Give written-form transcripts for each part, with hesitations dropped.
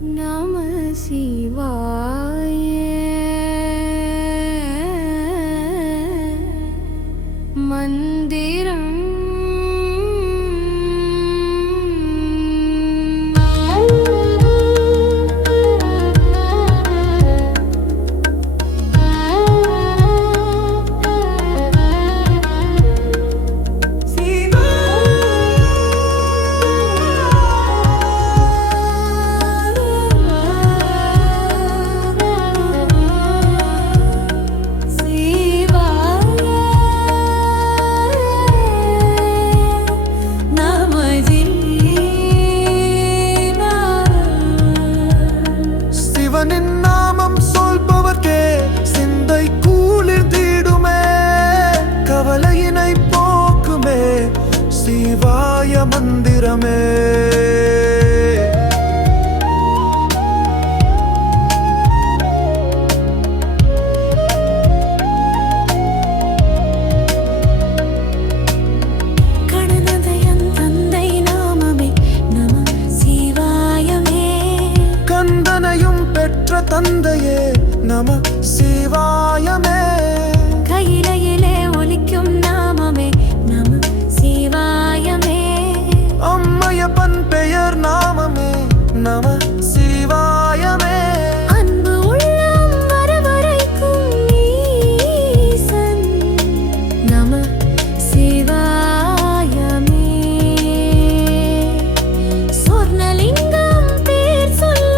நம சிவாய மந்திரம் நாமம் சொல்பவர்க்கே சிந்தை கூலிர்ந்திடுமே, கவலையினை போக்குமே சிவாய மந்திரமே. தந்தையே நம சிவாயமே, கையிலையிலே ஒலிக்கும் நாமமே நம சிவாயமே, அம்மையப்பன் பெயர் நாமமே நம சிவாயமே, அன்பு உள்ளம் வரவரைக்கும் ஈசன் நம சிவாயமே, சொர்ணலிங்கம் பேர் சொல்லும்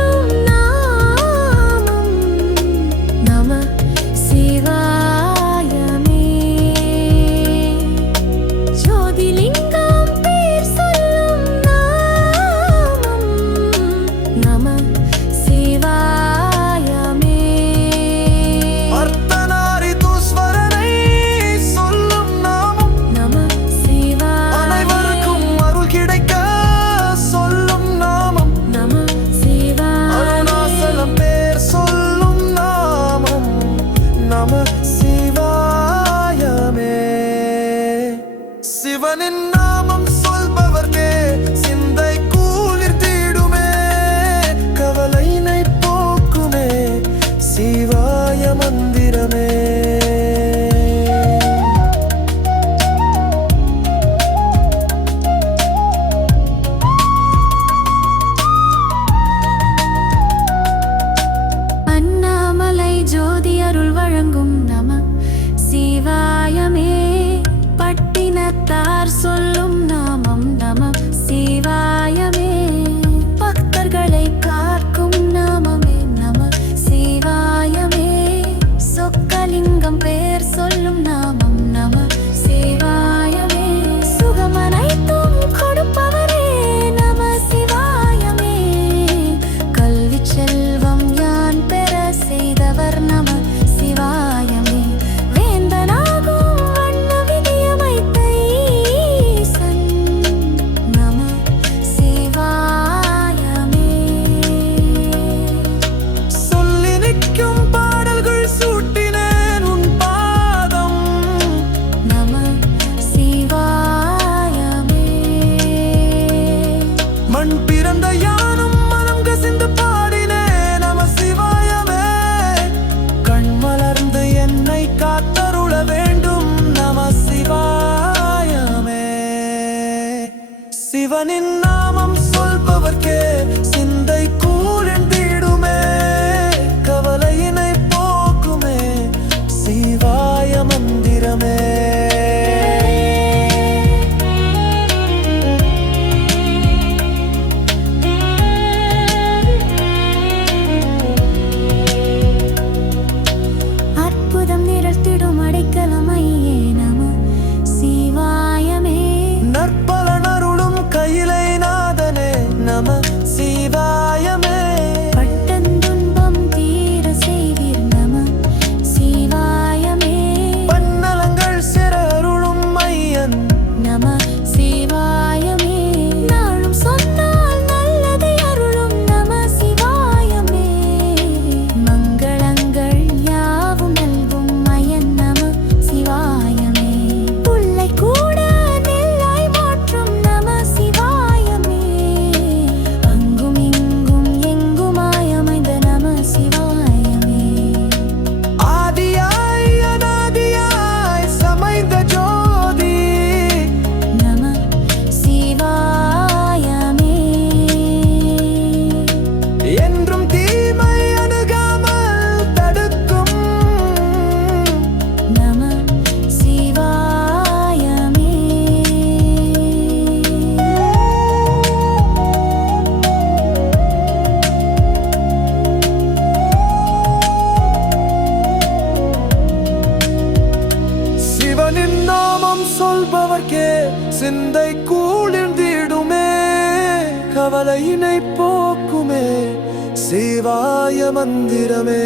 சிவனின் நாமம் சொல்பவர்க்கே சிந்தை கூலிர்ந்திடுமே, கவலையினை போக்குமே சிவாய மந்திரமே. அண்ணாமலை ஜோதி அருள் வழங்கும் நம சிவாயமே, பட்டினத்தார் சொல்லும் நாமம் நம சிவாயமே, பக்தர்களை காக்கும் நாமமே நம சிவாயமே, சொக்கலிங்கம் பேர் சொல்லும் நாமம் நம சிவாயமே, சுகமனைத்தும் கொடுப்பவரே நம சிவாயமே, கல்வி செல்வம் யான் பெற செய்தவர் நம சிவாயமே, மண் பிறந்த யானும் மனம் கசிந்து பாடினே நம சிவாயமே, கண் மலர்ந்து என்னை காத்தருள வேண்டும் நம சிவாயமே, சிவனின் நாமம் சொல்பவர்க்கே சிந்தை கூலிர்ந்திடுமே, கவலையினை போக்குமே சிவாய மந்திரமே. நற்பலனருளும் கையிலை நாதனே நம சிவாயமே, பட்டந்துன்பம் தீர செய்வீர் நம சிவாயமே, பன்னலங்கள் சிற அருளும் மையன் நம சிவாயமே, நாளும் சொன்னால் நல்லதை அருளும் நம சிவாயமே, மங்களங்கள் யாவும் நல்கும் மயன் நம சிவாயமே, புல்லை கூட நெல்லாய் மாற்றும் நம சிவாயமே, அங்கும் இங்கும் சிந்தை கூழ்ந்திடுமே, கவலையினை போக்குமே சிவாய மந்திரமே.